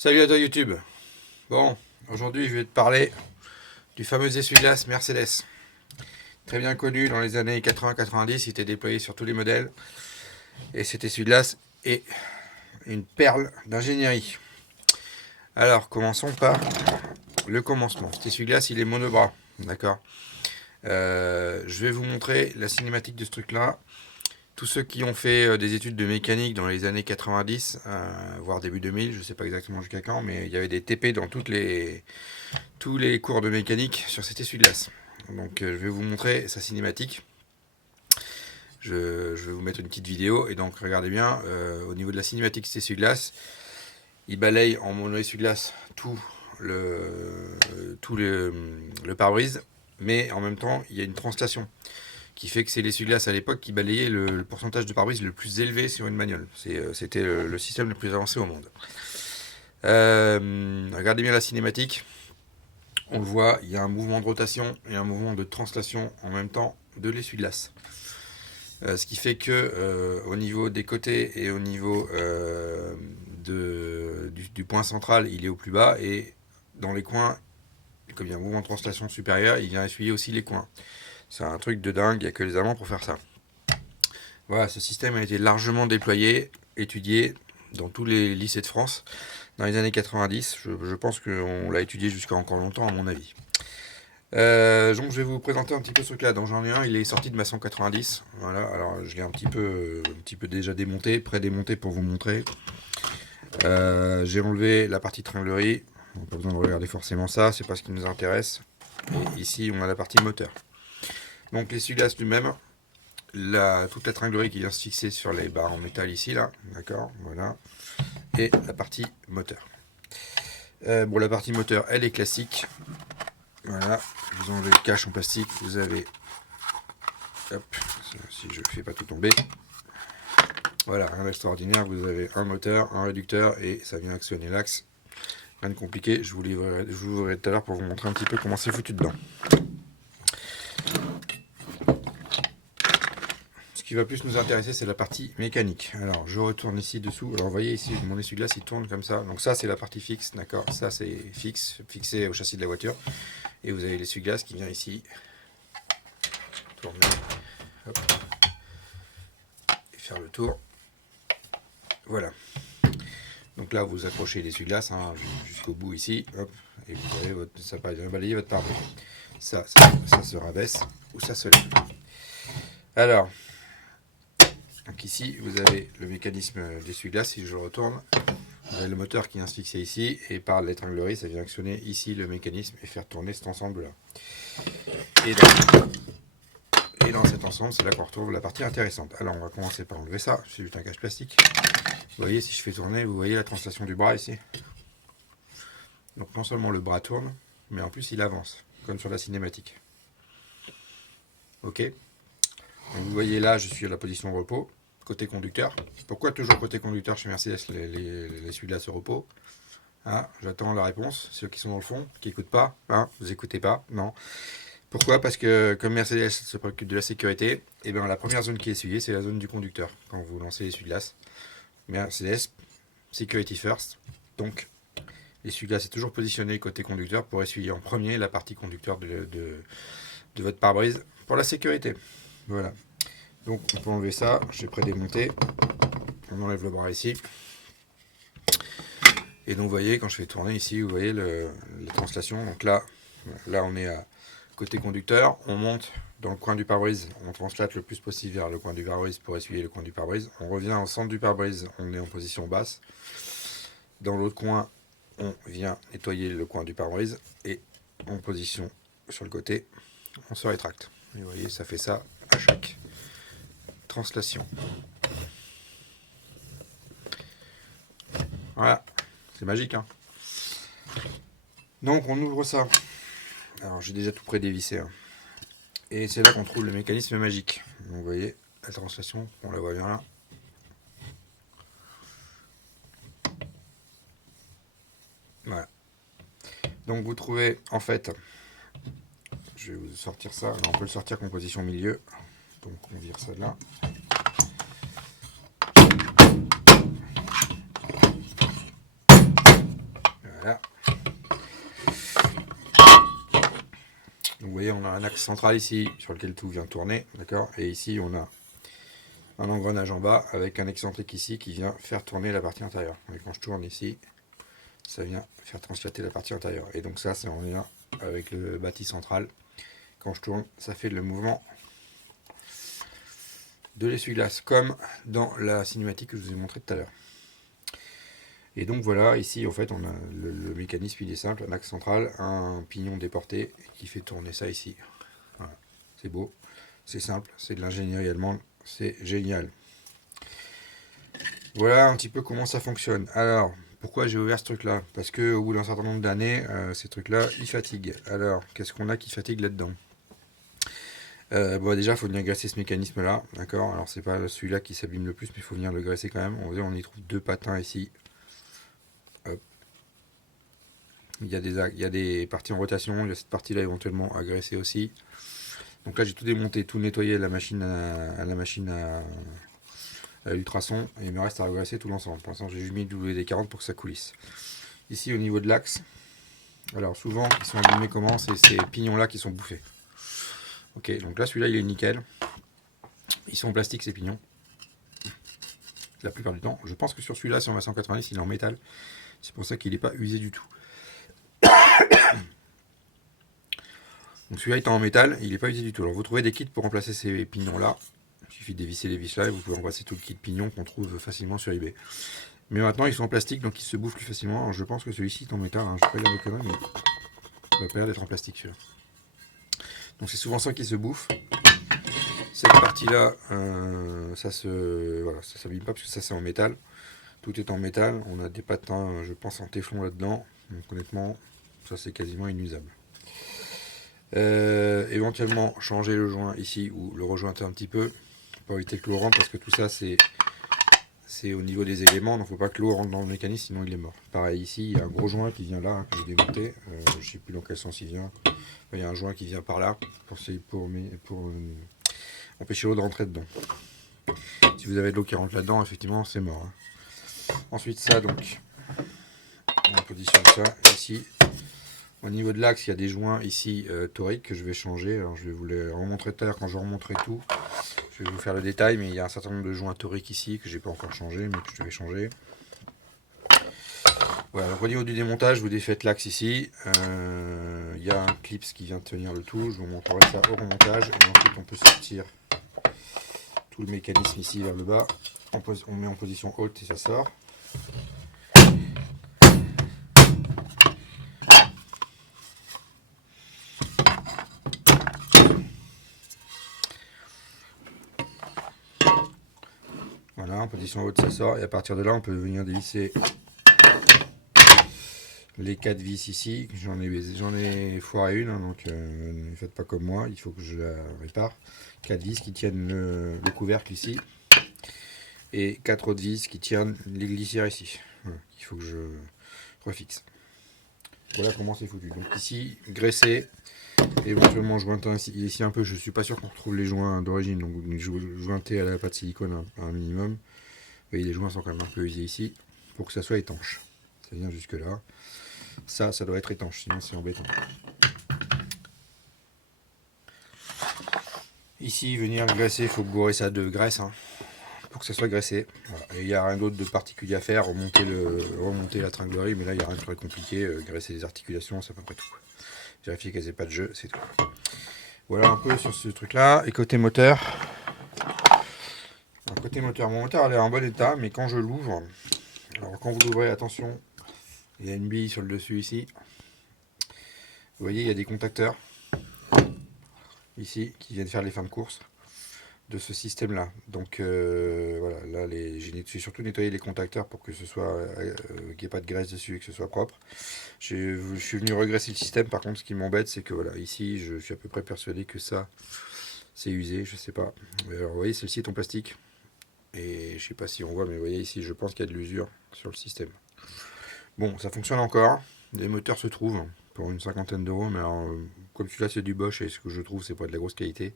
Salut à toi YouTube. Bon, aujourd'hui je vais te parler du fameux essuie-glace Mercedes. Très bien connu dans les années 80-90, il était déployé sur tous les modèles. Et cet essuie-glace est une perle d'ingénierie. Alors commençons par le commencement. Cet essuie-glace il est monobras, d'accord. Je vais vous montrer la cinématique de ce truc-là. Tous ceux qui ont fait des études de mécanique dans les années 90, voire début 2000, je ne sais pas exactement jusqu'à quand, mais il y avait des TP dans tous les cours de mécanique sur cet essuie-glace. Donc je vais vous montrer sa cinématique. Je vais vous mettre une petite vidéo. Et donc regardez bien, au niveau de la cinématique de cet essuie-glace, il balaye en mono essuie-glace le pare-brise, mais en même temps il y a une translation qui fait que c'est l'essuie-glace à l'époque qui balayait le pourcentage de pare-brise le plus élevé sur une bagnole. C'était le système le plus avancé au monde. Regardez bien la cinématique. On le voit, il y a un mouvement de rotation et un mouvement de translation en même temps de l'essuie-glace. Ce qui fait que au niveau des côtés et au niveau du point central, il est au plus bas, et dans les coins, comme il y a un mouvement de translation supérieur, il vient essuyer aussi les coins. C'est un truc de dingue, il n'y a que les Allemands pour faire ça. Voilà, ce système a été largement déployé, étudié dans tous les lycées de France dans les années 90. Je pense qu'on l'a étudié jusqu'à encore longtemps, à mon avis. Donc je vais vous présenter un petit peu ce truc-là. Donc j'en ai un, il est sorti de ma 190. Voilà, alors je l'ai un petit peu déjà démonté, pré-démonté pour vous montrer. J'ai enlevé la partie tringlerie. On n'a pas besoin de regarder forcément ça, c'est pas ce qui nous intéresse. Et ici, on a la partie moteur. Donc l'essuie-glace lui-même, toute la tringlerie qui vient se fixer sur les barres en métal ici, là, d'accord, voilà, et la partie moteur. Bon, la partie moteur, elle est classique. Voilà, vous enlevez le cache en plastique, vous avez, hop, si je ne fais pas tout tomber, voilà, rien d'extraordinaire, vous avez un moteur, un réducteur, et ça vient actionner l'axe. Rien de compliqué, je vous l'ouvrirai tout à l'heure pour vous montrer un petit peu comment c'est foutu dedans. Ce qui va plus nous intéresser, c'est la partie mécanique. Alors je retourne ici dessous. Alors vous voyez ici, mon essuie-glace il tourne comme ça. Donc ça c'est la partie fixe, d'accord. Ça c'est fixé au châssis de la voiture. Et vous avez l'essuie-glace qui vient ici tourner, hop, et faire le tour. Voilà. Donc là vous accrochez l'essuie-glace jusqu'au bout ici, hop, et vous avez ça va balayer votre pare-brise. Ça se rabaisse ou ça se lève. Alors. Donc ici, vous avez le mécanisme d'essuie-glace. Si je le retourne, vous avez le moteur qui vient se fixer ici, et par l'étranglerie, ça vient actionner ici le mécanisme et faire tourner cet ensemble-là. Et dans cet ensemble, c'est là qu'on retrouve la partie intéressante. Alors, on va commencer par enlever ça. C'est juste un cache plastique. Vous voyez, si je fais tourner, vous voyez la translation du bras ici. Donc non seulement le bras tourne, mais en plus il avance, comme sur la cinématique. Ok. Donc vous voyez là, je suis à la position repos. Côté conducteur. Pourquoi toujours côté conducteur chez Mercedes l'essuie-glace au repos? J'attends la réponse. Ceux qui sont dans le fond, qui n'écoutent pas, vous écoutez pas, non. Pourquoi? Parce que comme Mercedes se préoccupe de la sécurité, et bien la première zone qui est essuyée, c'est la zone du conducteur quand vous lancez l'essuie-glace. Mercedes, security first. Donc l'essuie-glace est toujours positionné côté conducteur pour essuyer en premier la partie conducteur de votre pare-brise pour la sécurité. Voilà. Donc on peut enlever ça, j'ai pré-démonté. On enlève le bras ici. Et donc vous voyez, quand je fais tourner ici, vous voyez la translation. Donc là on est à côté conducteur. On monte dans le coin du pare-brise. On translate le plus possible vers le coin du pare-brise pour essuyer le coin du pare-brise. On revient au centre du pare-brise, on est en position basse. Dans l'autre coin, on vient nettoyer le coin du pare-brise. Et en position sur le côté, on se rétracte. Et vous voyez, ça fait ça à chaque translation. Voilà, c'est magique, hein. Donc on ouvre ça. Alors j'ai déjà tout pré-dévissé, hein. Et c'est là qu'on trouve le mécanisme magique. Donc vous voyez la translation, on la voit bien là. Voilà. Donc vous trouvez en fait, je vais vous sortir ça. Alors, on peut le sortir en position milieu. Donc on vire ça de là. Voilà. Donc vous voyez, on a un axe central ici sur lequel tout vient tourner, d'accord. Et ici, on a un engrenage en bas avec un excentrique ici qui vient faire tourner la partie intérieure. Et quand je tourne ici, ça vient faire translater la partie intérieure. Et donc ça, c'est en lien avec le bâti central. Quand je tourne, ça fait le mouvement de l'essuie-glace, comme dans la cinématique que je vous ai montré tout à l'heure. Et donc voilà, ici en fait on a le mécanisme, il est simple, un axe central, un pignon déporté qui fait tourner ça ici. Voilà. C'est beau, c'est simple, c'est de l'ingénierie allemande, c'est génial. Voilà un petit peu comment ça fonctionne. Alors, pourquoi j'ai ouvert ce truc là? Parce que au bout d'un certain nombre d'années, ces trucs là, ils fatiguent. Alors, qu'est-ce qu'on a qui fatigue là-dedans? Bon, déjà, il faut venir graisser ce mécanisme-là, d'accord. Alors, c'est pas celui-là qui s'abîme le plus, mais il faut venir le graisser quand même. On y trouve deux patins ici. Hop. Il y a des parties en rotation, il y a cette partie-là éventuellement à graisser aussi. Donc là, j'ai tout démonté, tout nettoyé à la machine à ultrasons, et il me reste à graisser tout l'ensemble. Pour l'instant, j'ai juste mis le WD-40 pour que ça coulisse. Ici, au niveau de l'axe, alors souvent, ils sont abîmés comment? C'est ces pignons-là qui sont bouffés. Ok, donc là, celui-là, il est nickel. Ils sont en plastique, ces pignons. La plupart du temps. Je pense que sur celui-là, si on va 190, il est en métal. C'est pour ça qu'il n'est pas usé du tout. Donc celui-là est en métal, il n'est pas usé du tout. Alors vous trouvez des kits pour remplacer ces pignons-là. Il suffit de dévisser les vis là et vous pouvez remplacer tout le kit pignon qu'on trouve facilement sur eBay. Mais maintenant, ils sont en plastique, donc ils se bouffent plus facilement. Alors, je pense que celui-ci est en métal. Hein. Je ne vais pas dire de conneries, mais il va pas l'air d'être en plastique, celui-là. Donc c'est souvent ça qui se bouffe. Cette partie-là, ça s'abîme pas parce que ça c'est en métal. Tout est en métal. On a des patins, je pense, en téflon là-dedans. Donc honnêtement, ça c'est quasiment inusable. Éventuellement changer le joint ici ou le rejointer un petit peu pour éviter que l'eau rentre parce que tout ça c'est au niveau des éléments, donc il ne faut pas que l'eau rentre dans le mécanisme sinon il est mort. Pareil ici, il y a un gros joint qui vient là, hein, que j'ai démonté, je ne sais plus dans quel sens il vient. Il y a un joint qui vient par là pour empêcher l'eau de rentrer dedans. Si vous avez de l'eau qui rentre là-dedans, effectivement c'est mort. Hein. Ensuite ça donc, on positionne ça ici. Au niveau de l'axe, il y a des joints ici toriques que je vais changer. Alors, je vais vous les remontrer tout à l'heure quand je remonterai tout. Je vais vous faire le détail, mais il y a un certain nombre de joints toriques ici que j'ai pas encore changé, mais que je vais changer. Voilà, donc au niveau du démontage, vous défaites l'axe ici. Il y a un clip qui vient tenir le tout. Je vous montrerai ça au remontage. Et ensuite, on peut sortir tout le mécanisme ici vers le bas. On met en position haute et ça sort. Voilà, en position haute ça sort et à partir de là on peut venir dévisser les 4 vis ici. J'en ai foiré une, hein, donc ne faites pas comme moi, il faut que je la répare. 4 vis qui tiennent le couvercle ici et 4 autres vis qui tiennent les glissières ici. Voilà, il faut que je refixe. Voilà comment c'est foutu. Donc ici, graissé, éventuellement jointé ici un peu. Je suis pas sûr qu'on retrouve les joints d'origine, donc jointé à la pâte silicone un minimum. Vous voyez, les joints sont quand même un peu usés ici pour que ça soit étanche. Ça vient jusque là. Ça doit être étanche, sinon c'est embêtant. Ici, venir graisser, il faut bourrer ça de graisse hein, pour que ça soit graissé. Voilà. Et il n'y a rien d'autre de particulier à faire, remonter la tringlerie, mais là il n'y a rien de très compliqué. Graisser les articulations, c'est à peu près tout. Vérifier qu'elles n'aient pas de jeu, c'est tout. Voilà un peu sur ce truc là. Et côté moteur, mon moteur a l'air en bon état, mais quand je l'ouvre, alors quand vous l'ouvrez, attention, il y a une bille sur le dessus ici. Vous voyez, il y a des contacteurs ici qui viennent faire les fins de course de ce système là. Donc voilà, là j'ai surtout nettoyé les contacteurs pour que ce soit qu'il n'y ait pas de graisse dessus et que ce soit propre. Je suis venu regresser le système. Par contre, ce qui m'embête, c'est que voilà, ici je suis à peu près persuadé que ça c'est usé, je sais pas. Alors vous voyez, celle-ci est en plastique. Et je sais pas si on voit, mais vous voyez ici, je pense qu'il y a de l'usure sur le système. Bon, ça fonctionne encore. Les moteurs se trouvent pour une cinquantaine d'euros, mais alors, comme celui-là c'est du Bosch et ce que je trouve c'est pas de la grosse qualité.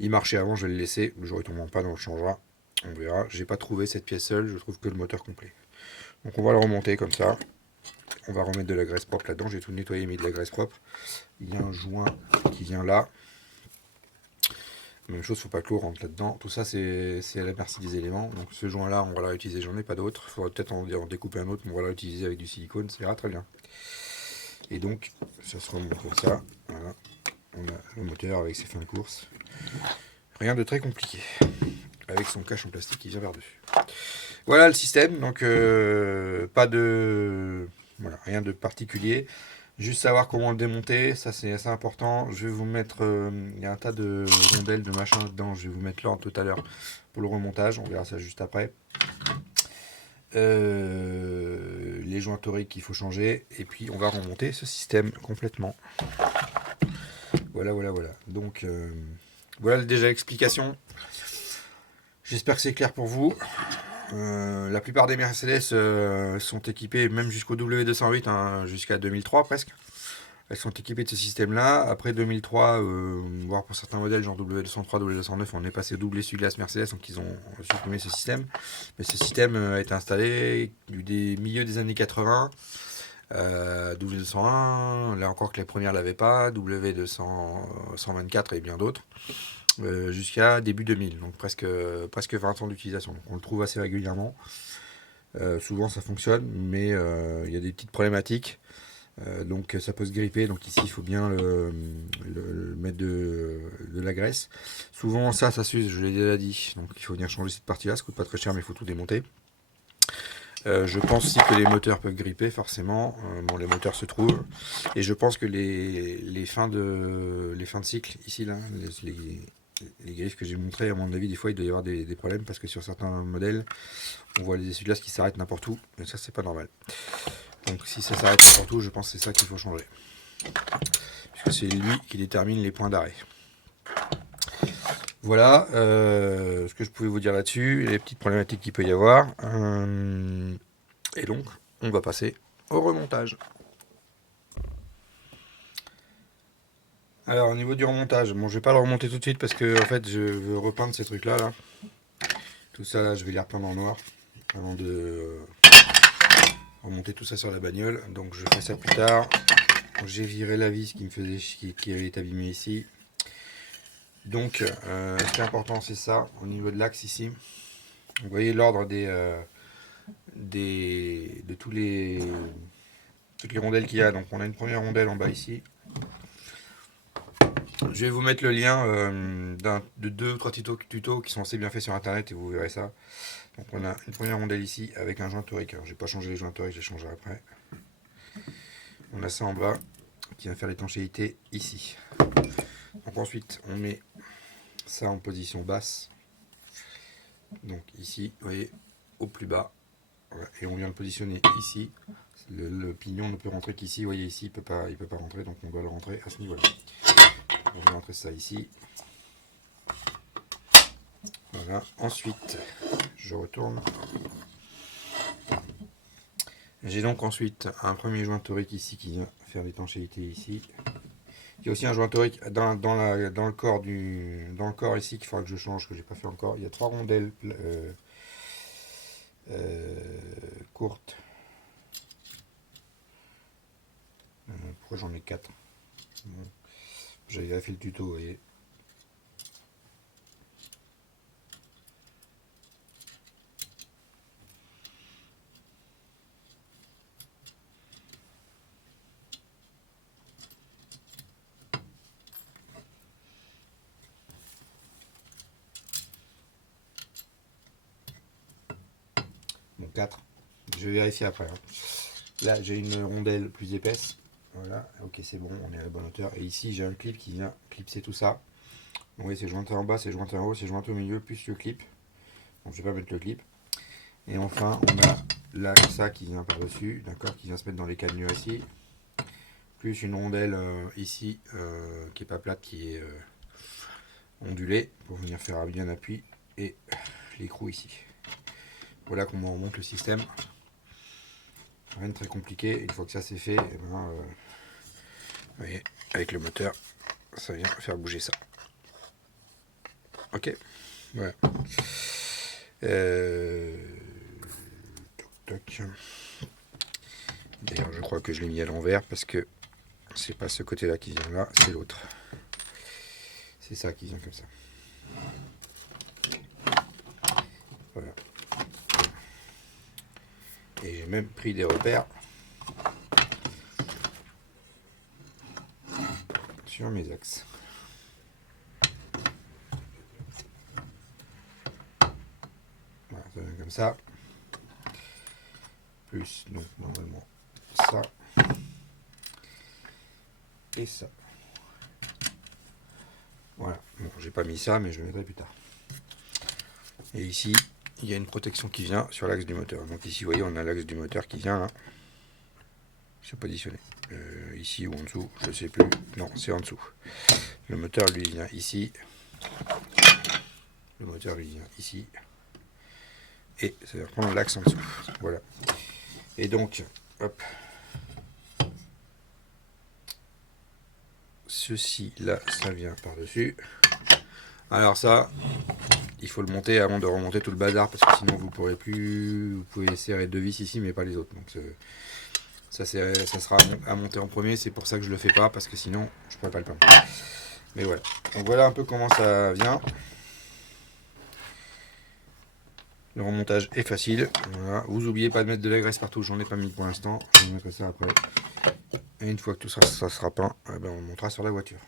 Il marchait avant, je vais le laisser. Le jour où il tombe en panne, on le changera. On verra. J'ai pas trouvé cette pièce seule, je trouve que le moteur complet. Donc on va le remonter comme ça. on va remettre de la graisse propre là-dedans. J'ai tout nettoyé, mis de la graisse propre. Il y a un joint qui vient là. Même chose, faut pas que l'eau rentre là-dedans. Tout ça, c'est à la merci des éléments. Donc ce joint-là, on va le réutiliser. J'en ai pas d'autres. Il faudra peut-être en découper un autre, mais on va le réutiliser avec du silicone. Ça ira très bien. Et donc, ça se remonte comme ça. Voilà. On a le moteur avec ses fins de course. Rien de très compliqué. Avec son cache en plastique qui vient par-dessus. Voilà le système. Donc, pas de... Voilà, rien de particulier. Juste savoir comment le démonter, ça c'est assez important. Je vais vous mettre, il y a un tas de rondelles, de machin dedans, je vais vous mettre l'ordre tout à l'heure pour le remontage, on verra ça juste après. Les joints toriques qu'il faut changer, et puis on va remonter ce système complètement. Voilà. Donc voilà déjà l'explication. J'espère que c'est clair pour vous. La plupart des Mercedes sont équipées, même jusqu'au W208, hein, jusqu'à 2003 presque. Elles sont équipées de ce système-là. Après 2003, voire pour certains modèles, genre W203, W209, on est passé au double essuie-glace Mercedes, donc ils ont supprimé ce système. Mais ce système a été installé du milieu des années 80. W201, là encore que les premières ne l'avaient pas, W224 et bien d'autres. Jusqu'à début 2000, donc presque 20 ans d'utilisation. Donc on le trouve assez régulièrement. Souvent ça fonctionne, mais il y a des petites problématiques. Donc ça peut se gripper. Donc ici il faut bien mettre de la graisse. Souvent ça s'use, je l'ai déjà dit. Donc il faut venir changer cette partie-là. Ça coûte pas très cher, mais il faut tout démonter. Je pense aussi que les moteurs peuvent gripper, forcément. Bon, les moteurs se trouvent. Et je pense que les fins de cycle, ici, là, les griffes que j'ai montrées, à mon avis, des fois, il doit y avoir des problèmes parce que sur certains modèles, on voit les essuie-glaces qui s'arrêtent n'importe où. Et ça, c'est pas normal. Donc, si ça s'arrête n'importe où, je pense que c'est ça qu'il faut changer. Puisque c'est lui qui détermine les points d'arrêt. Voilà ce que je pouvais vous dire là-dessus, les petites problématiques qu'il peut y avoir. Et donc, on va passer au remontage. Alors, au niveau du remontage, bon, je vais pas le remonter tout de suite parce que en fait, je veux repeindre ces trucs-là. Là. Tout ça, là, je vais les repeindre en noir avant de remonter tout ça sur la bagnole. Donc, je fais ça plus tard. J'ai viré la vis qui me faisait qui avait été abîmée ici. Donc, ce qui est important, c'est ça, au niveau de l'axe ici. Vous voyez l'ordre de toutes les rondelles qu'il y a. Donc, on a une première rondelle en bas ici. Je vais vous mettre le lien de 2 ou 3 tutos qui sont assez bien faits sur internet et vous verrez ça. Donc on a une première rondelle ici avec un joint torique. Alors j'ai pas changé les joints toriques, je les changerai après. On a ça en bas qui va faire l'étanchéité ici. Donc ensuite on met ça en position basse. Donc ici, vous voyez, au plus bas. Voilà. Et on vient le positionner ici. Le pignon ne peut rentrer qu'ici. Vous voyez ici, il peut pas rentrer, donc on doit le rentrer à ce niveau-là. On va rentrer ça ici. Voilà. Ensuite, je retourne. J'ai donc ensuite un premier joint torique ici qui vient faire l'étanchéité ici. Il y a aussi un joint torique dans le corps ici qu'il faudra que je change, que j'ai pas fait encore. Il y a 3 rondelles courtes. Pourquoi j'en ai 4? Bon. J'avais fait le tuto, vous voyez. Bon, 4. Je vais vérifier après. Hein. Là, j'ai une rondelle plus épaisse. Voilà, ok, c'est bon, on est à la bonne hauteur. Et ici, j'ai un clip qui vient clipser tout ça. Donc, vous voyez, c'est jointé en bas, c'est jointé en haut, c'est jointé au milieu, plus le clip. Donc, je vais pas mettre le clip. Et enfin, on a là ça qui vient par-dessus, d'accord, qui vient se mettre dans les cannelures ici. Plus une rondelle ici, qui est pas plate, qui est ondulée, pour venir faire bien appui. Et l'écrou ici. Voilà comment on monte le système. Rien de très compliqué. Une fois que ça c'est fait, et ben, vous voyez, avec le moteur, ça vient faire bouger ça. Ok, voilà. Toc, toc. D'ailleurs, je crois que je l'ai mis à l'envers parce que c'est pas ce côté-là qui vient là, c'est l'autre. C'est ça qui vient comme ça. Voilà. Et j'ai même pris des repères sur mes axes. Voilà, ça vient comme ça. Plus, donc normalement, ça. Et ça. Voilà. Bon, j'ai pas mis ça, mais je le mettrai plus tard. Et ici, il y a une protection qui vient sur l'axe du moteur. Donc ici, vous voyez, on a l'axe du moteur qui vient là. C'est positionné. Ici ou en dessous, je sais plus. Non, c'est en dessous. Le moteur, lui, vient ici. Le moteur, lui, vient ici. Et ça va prendre l'axe en dessous. Voilà. Et donc, hop. Ceci, là, ça vient par-dessus. Alors ça, il faut le monter avant de remonter tout le bazar, parce que sinon vous pourrez plus. Vous pouvez serrer deux vis ici, mais pas les autres. Donc ça sera à monter en premier. C'est pour ça que je le fais pas, parce que sinon je pourrais pas le peindre. Mais voilà. Donc voilà un peu comment ça vient. Le remontage est facile. Voilà. Vous oubliez pas de mettre de la graisse partout. J'en ai pas mis pour l'instant. Je vais mettre ça après. Et une fois que tout ça sera peint, eh ben on le montera sur la voiture.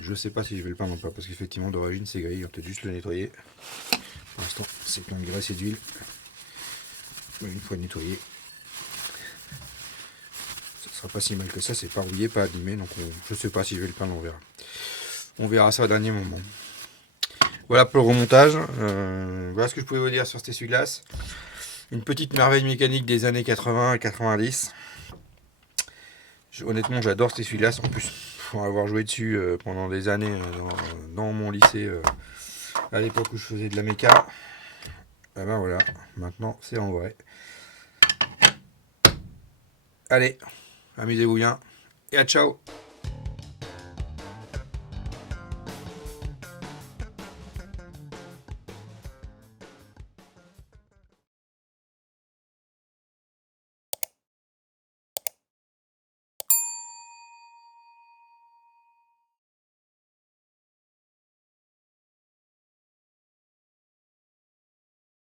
Je sais pas si je vais le peindre ou pas, parce qu'effectivement d'origine c'est gris. On peut juste le nettoyer. Pour l'instant c'est plein de graisse et d'huile. Mais une fois nettoyé, ça sera pas si mal que ça. C'est pas rouillé, pas abîmé. Donc je sais pas si je vais le peindre, on verra. On verra ça au dernier moment. Voilà pour le remontage. Voilà ce que je pouvais vous dire sur cet essuie-glace. Une petite merveille mécanique des années 80 et 90. Honnêtement, j'adore cet essuie-glace. En plus, pour avoir joué dessus pendant des années dans mon lycée, à l'époque où je faisais de la méca, et ben voilà, maintenant c'est en vrai. Allez, amusez-vous bien et à ciao!